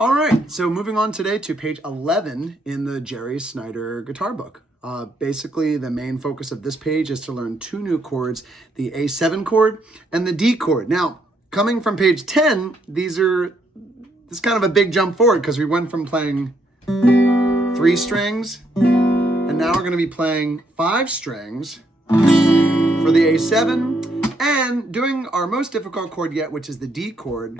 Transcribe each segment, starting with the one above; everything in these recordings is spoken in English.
All right, so moving on today to page 11 in the Jerry Snyder guitar book. Basically, the main focus of this page is to learn two new chords, the A7 chord and the D chord. Now, coming from page 10, this is kind of a big jump forward because we went from playing 3 strings, and now we're going to be playing 5 strings for the A7 and doing our most difficult chord yet, which is the D chord,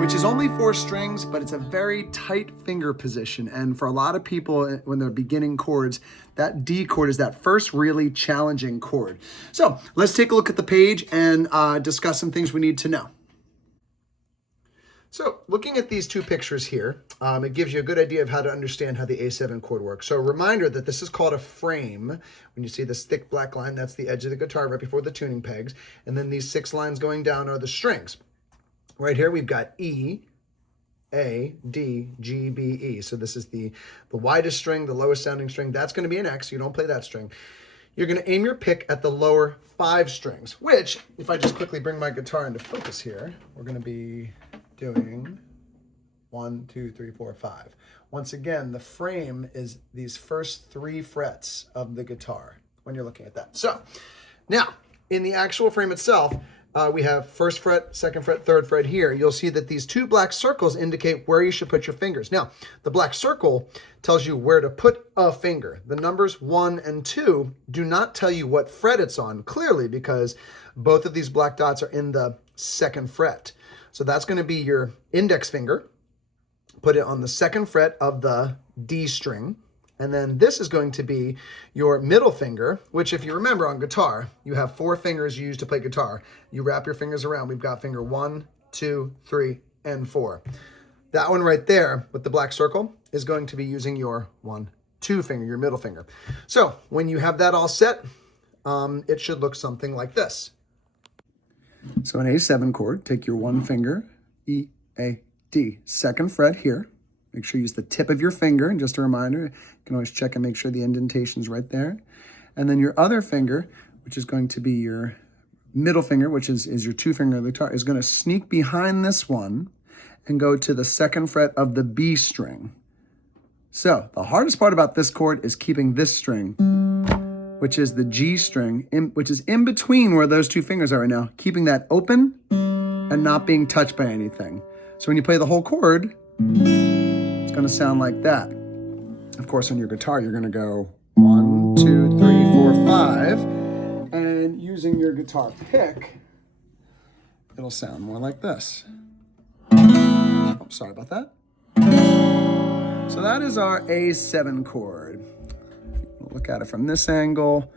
which is only 4 strings, but it's a very tight finger position. And for a lot of people, when they're beginning chords, that D chord is that first really challenging chord. So let's take a look at the page and discuss some things we need to know. So looking at these two pictures here, it gives you a good idea of how to understand how the A7 chord works. So a reminder that this is called a frame. When you see this thick black line, that's the edge of the guitar right before the tuning pegs. And then these 6 lines going down are the strings. Right here, we've got E, A, D, G, B, E. So this is the widest string, the lowest sounding string. That's going to be an X. You don't play that string. You're going to aim your pick at the lower 5 strings, which, if I just quickly bring my guitar into focus here, we're going to be doing 1, 2, 3, 4, 5. Once again, the frame is these first 3 frets of the guitar when you're looking at that. So now, in the actual frame itself, we have 1st fret, 2nd fret, 3rd fret here. You'll see that these 2 black circles indicate where you should put your fingers. Now, the black circle tells you where to put a finger. The numbers 1 and 2 do not tell you what fret it's on, clearly, because both of these black dots are in the 2nd fret. So that's going to be your index finger. Put it on the 2nd fret of the D string. And then this is going to be your middle finger, which if you remember on guitar, you have 4 fingers you use to play guitar. You wrap your fingers around. We've got finger 1, 2, 3, and 4. That one right there with the black circle is going to be using your 1, 2 finger, your middle finger. So when you have that all set, it should look something like this. So an A7 chord, take your 1 finger, E, A, D, 2nd fret here. Make sure you use the tip of your finger. And just a reminder, you can always check and make sure the indentation's right there. And then your other finger, which is going to be your middle finger, which is your 2 finger of the guitar, is going to sneak behind this one and go to the 2nd fret of the B string. So the hardest part about this chord is keeping this string, which is the G string, which is in between where those 2 fingers are right now, keeping that open and not being touched by anything. So when you play the whole chord, it's going to sound like that. Of course, on your guitar, you're going to go 1, 2, 3, 4, 5. And using your guitar pick, it'll sound more like this. Oh, sorry about that. So that is our A7 chord. We'll look at it from this angle.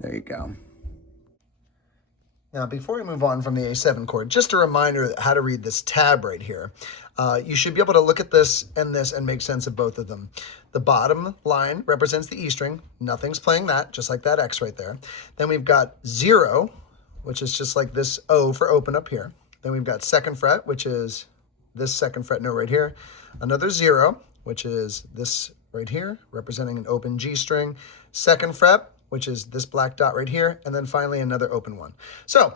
There you go. Now, before we move on from the A7 chord, just a reminder how to read this tab right here. You should be able to look at this and make sense of both of them. The bottom line represents the E string. Nothing's playing that, just like that X right there. Then we've got 0, which is just like this O for open up here. Then we've got 2nd fret, which is this 2nd fret note right here. Another 0, which is this right here, representing an open G string. 2nd fret, which is this black dot right here, and then finally another open one. So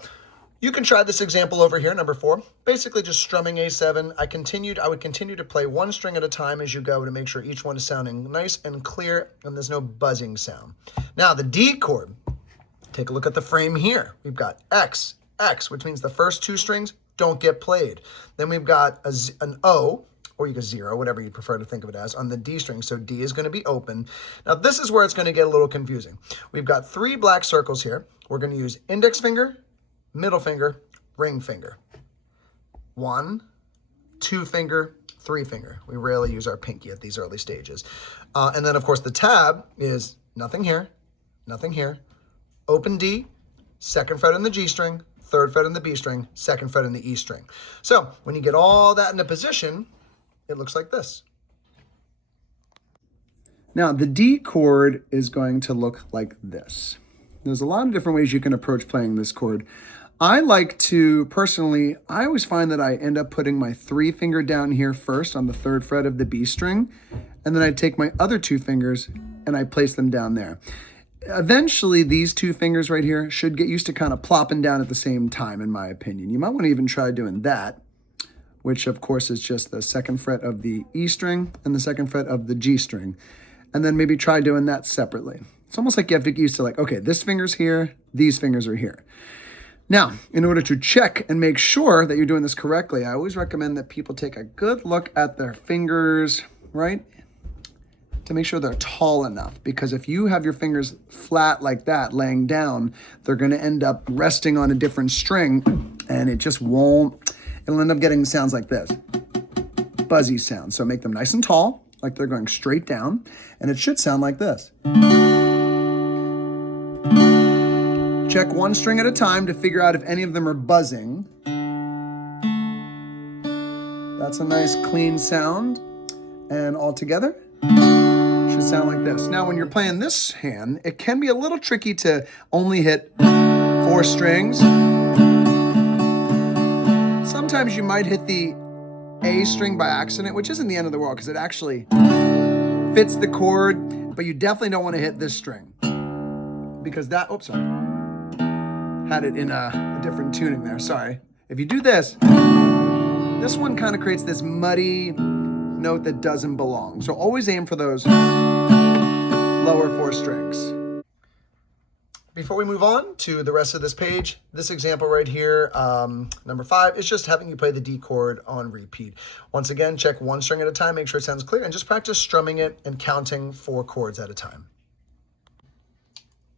you can try this example over here, number 4. Basically just strumming A7. I would continue to play 1 string at a time as you go to make sure each one is sounding nice and clear and there's no buzzing sound. Now the D chord, take a look at the frame here. We've got X, X, which means the first 2 strings don't get played. Then we've got an O, or you can 0, whatever you prefer to think of it as, on the D string. So D is going to be open. Now this is where it's going to get a little confusing. We've got 3 black circles here. We're going to use index finger, middle finger, ring finger. 1, 2 finger, 3 finger. We rarely use our pinky at these early stages. And then of course the tab is nothing here, open D, 2nd fret on the G string, 3rd fret on the B string, 2nd fret on the E string. So when you get all that into position, it looks like this. Now, the D chord is going to look like this. There's a lot of different ways you can approach playing this chord. I like to, personally, I always find that I end up putting my 3 finger down here first on the 3rd fret of the B string, and then I take my other 2 fingers and I place them down there. Eventually, these 2 fingers right here should get used to kind of plopping down at the same time, in my opinion. You might want to even try doing that. which of course is just the second fret of the E string and the second fret of the G string. And then maybe try doing that separately. It's almost like you have to get used to like, okay, this finger's here, these fingers are here. Now, in order to check and make sure that you're doing this correctly, I always recommend that people take a good look at their fingers, right? To make sure they're tall enough, because if you have your fingers flat like that, laying down, they're gonna end up resting on a different string and it just won't, it'll end up getting sounds like this, buzzy sounds. So make them nice and tall, like they're going straight down, and it should sound like this. Check one string at a time to figure out if any of them are buzzing. That's a nice clean sound. And all together, should sound like this. Now, when you're playing this hand, it can be a little tricky to only hit 4 strings. Sometimes you might hit the A string by accident, which isn't the end of the world because it actually fits the chord, but you definitely don't want to hit this string because that, oops, sorry, had it in a different tuning there, sorry. If you do this, this one kind of creates this muddy note that doesn't belong. So always aim for those lower 4 strings. Before we move on to the rest of this page, this example right here, number 5, is just having you play the D chord on repeat. Once again, check one string at a time, make sure it sounds clear, and just practice strumming it and counting 4 chords at a time.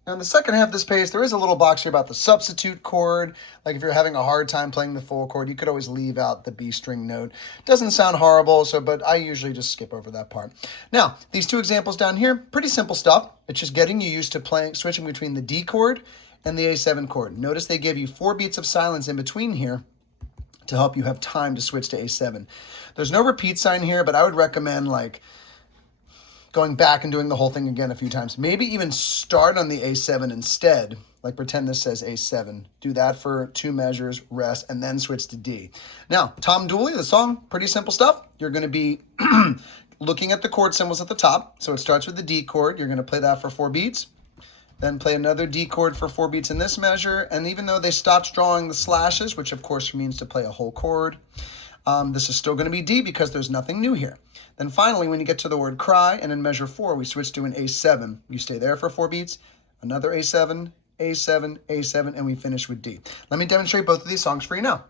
Now in the second half of this page, there is a little box here about the substitute chord. Like if you're having a hard time playing the full chord, you could always leave out the B string note. Doesn't sound horrible, but I usually just skip over that part. Now, these 2 examples down here, pretty simple stuff. It's just getting you used to switching between the D chord and the A7 chord. Notice they give you 4 beats of silence in between here to help you have time to switch to A7. There's no repeat sign here, but I would recommend like going back and doing the whole thing again a few times. Maybe even start on the A7 instead. Like pretend this says A7. Do that for 2 measures, rest, and then switch to D. Now, Tom Dooley, the song, pretty simple stuff. You're gonna be looking at the chord symbols at the top. So it starts with the D chord. You're gonna play that for 4 beats. Then play another D chord for 4 beats in this measure. And even though they stopped drawing the slashes, which of course means to play a whole chord, this is still gonna be D because there's nothing new here. Then finally, when you get to the word cry and in measure 4, we switch to an A7. You stay there for 4 beats, another A7, A7, A7, and we finish with D. Let me demonstrate both of these songs for you now.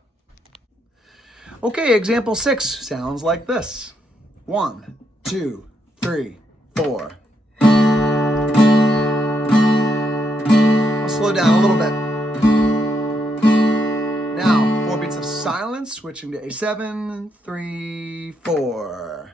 Okay, example 6 sounds like this. 1, 2, 3, 4. I'll slow down a little bit. Now, 4 beats of silence, switching to A7, 3, 4.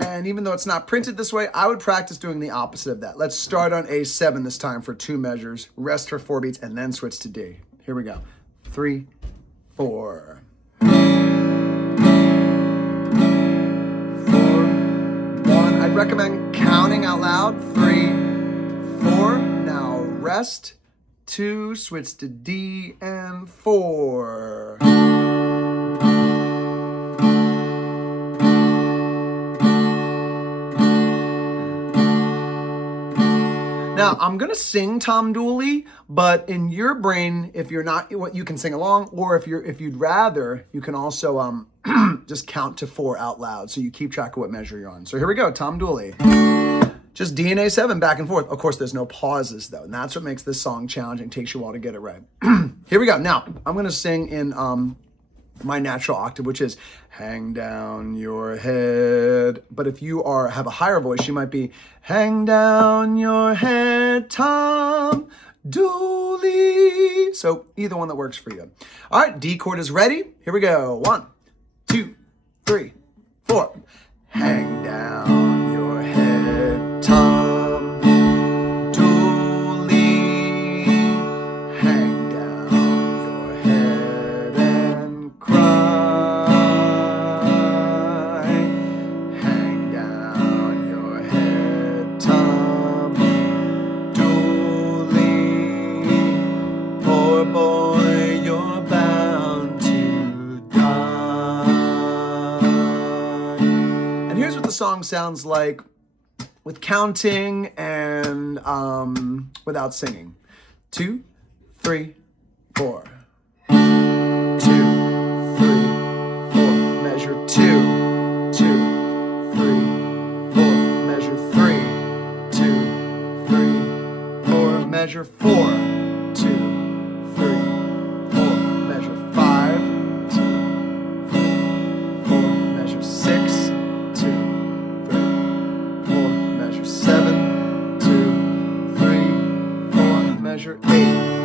And even though it's not printed this way, I would practice doing the opposite of that. Let's start on A7 this time for 2 measures, rest for 4 beats, and then switch to D. Here we go. 3, 4. 4, 1. I'd recommend counting out loud. 3, 4. Now rest. 2, switch to D, and 4. Now, I'm going to sing Tom Dooley, but in your brain, if you're not, you can sing along, or if you'd rather, you can also just count to 4 out loud, so you keep track of what measure you're on. So here we go, Tom Dooley. Just D and A7 back and forth. Of course, there's no pauses, though, and that's what makes this song challenging. It takes you a while to get it right. Here we go. Now, I'm going to sing in my natural octave, which is hang down your head. But if you have a higher voice, you might be hang down your head, Tom Dooley. So either one that works for you. All right, D chord is ready. Here we go. 1, 2, 3, 4. Hang down your head, Tom Dooley. Hang down your head and cry. Hang down your head, Tom Dooley. Poor boy, you're bound to die. And here's what the song sounds like with counting and without singing. 2, 3, 4. 2, 3, 4. Measure 2, 2, 3, 4. Measure 3, 2, 3, 4. Measure 4, 2, 3, 4. Measure 5, 2, 3, 4. Measure 6, 2, 3, 4. Measure 7, 2, 3, 4. Measure 8.